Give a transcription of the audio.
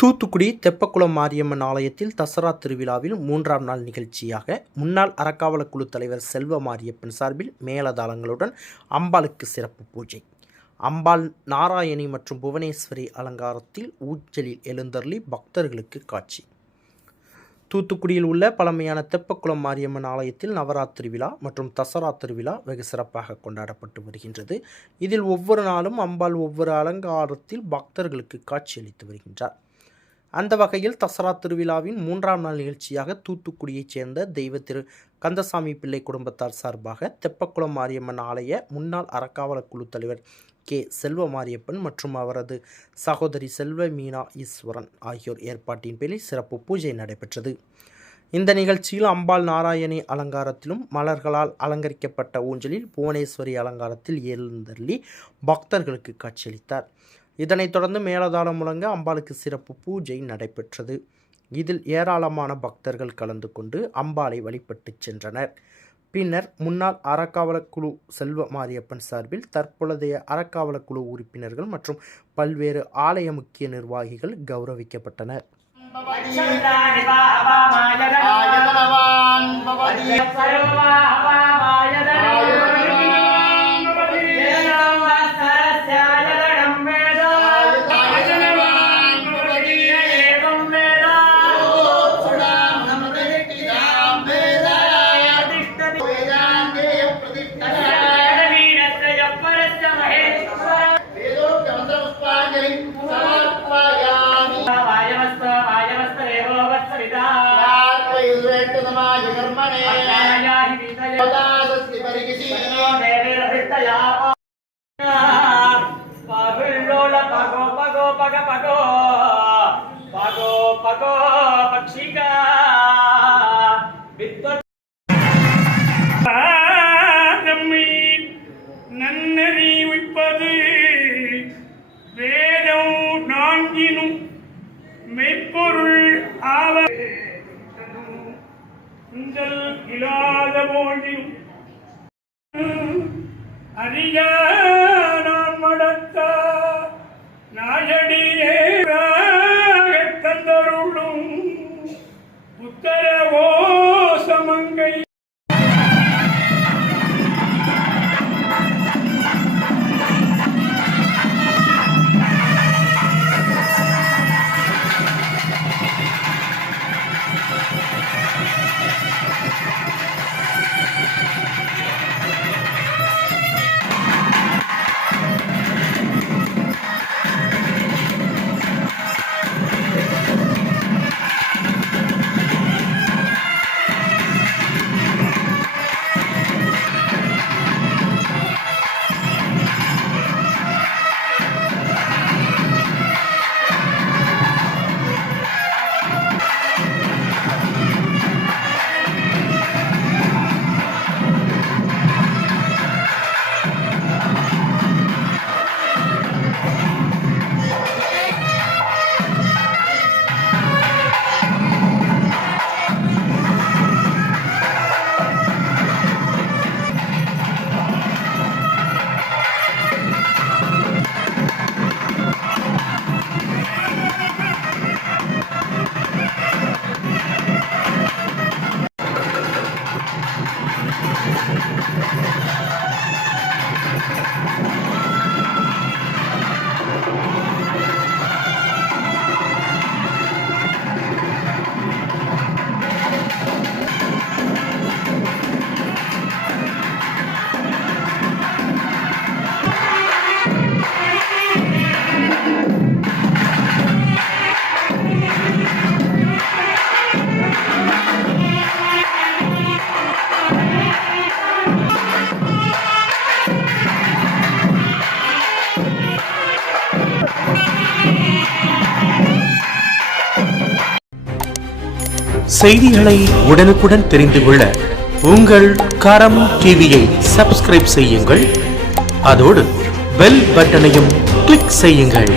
தூத்துக்குடி தெப்பக்குளம் மாரியம்மன் ஆலயத்தில் தசரா திருவிழாவில் 3ஆம் நாள் நிகழ்ச்சியாக முன்னாள் அறக்காவலர் குழு தலைவர் செல்வ மாரியப்பன் சார்பில் மேளதாளங்களுடன் அம்பாளுக்கு சிறப்பு பூஜை. அம்பாள் நாராயணி மற்றும் புவனேஸ்வரி அலங்காரத்தில் ஊஞ்சலில் எழுந்தருளி பக்தர்களுக்கு காட்சி. தூத்துக்குடியில் உள்ள பழமையான தெப்பக்குளம் மாரியம்மன் ஆலயத்தில் நவராத்திரி விழா மற்றும் தசரா திருவிழா வெகு சிறப்பாக கொண்டாடப்பட்டு வருகின்றது. இதில் ஒவ்வொரு நாளும் அம்பாள் ஒவ்வொரு அலங்காரத்தில் பக்தர்களுக்கு காட்சியளித்து வருகின்றார். அந்த வகையில் தசரா திருவிழாவின் 3ஆம் நாள் நிகழ்ச்சியாக தூத்துக்குடியைச் சேர்ந்த தெய்வ திரு கந்தசாமி பிள்ளை குடும்பத்தார் சார்பாக தெப்பக்குளம் மாரியம்மன் ஆலய முன்னாள் அறக்காவலர் குழு தலைவர் கே செல்வ மாரியப்பன் மற்றும் அவரது சகோதரி செல்வ மீனா ஈஸ்வரன் ஆகியோர் ஏற்பாட்டின் பேரில் சிறப்பு பூஜை நடைபெற்றது. இந்த நிகழ்ச்சியில் அம்பாள் நாராயணி அலங்காரத்திலும் மலர்களால் அலங்கரிக்கப்பட்ட ஊஞ்சலில் புவனேஸ்வரி அலங்காரத்தில் எழுந்தருளி பக்தர்களுக்கு காட்சியளித்தார். இதனைத் தொடர்ந்து மேளதாளம் முழங்க அம்பாளுக்கு சிறப்பு பூஜை நடைபெற்றது. இதில் ஏராளமான பக்தர்கள் கலந்து கொண்டு அம்பாளை வழிபட்டு சென்றனர். பின்னர் முன்னாள் அறக்காவலர் குழு செல்வ மாரியப்பன் சார்பில் தற்பொழுதைய அறக்காவலர் குழு உறுப்பினர்கள் மற்றும் பல்வேறு ஆலய முக்கிய நிர்வாகிகள் கௌரவிக்கப்பட்டனர். நன்னறிவிப்பது வேதம் நான்கினும் மெய்ப்பொருள் ஆவல் இல்லாத போதிலும் அறிய நான் மடத்த நாயடியே தந்தருளும் உத்தரவோ சமங்கை செய்திகளை உடனுக்குடன் தெரிந்து கொள்ள உங்கள் கரம் டிவியை சப்ஸ்கிரைப் செய்யுங்கள். அதோடு பெல் பட்டனையும் கிளிக் செய்யுங்கள்.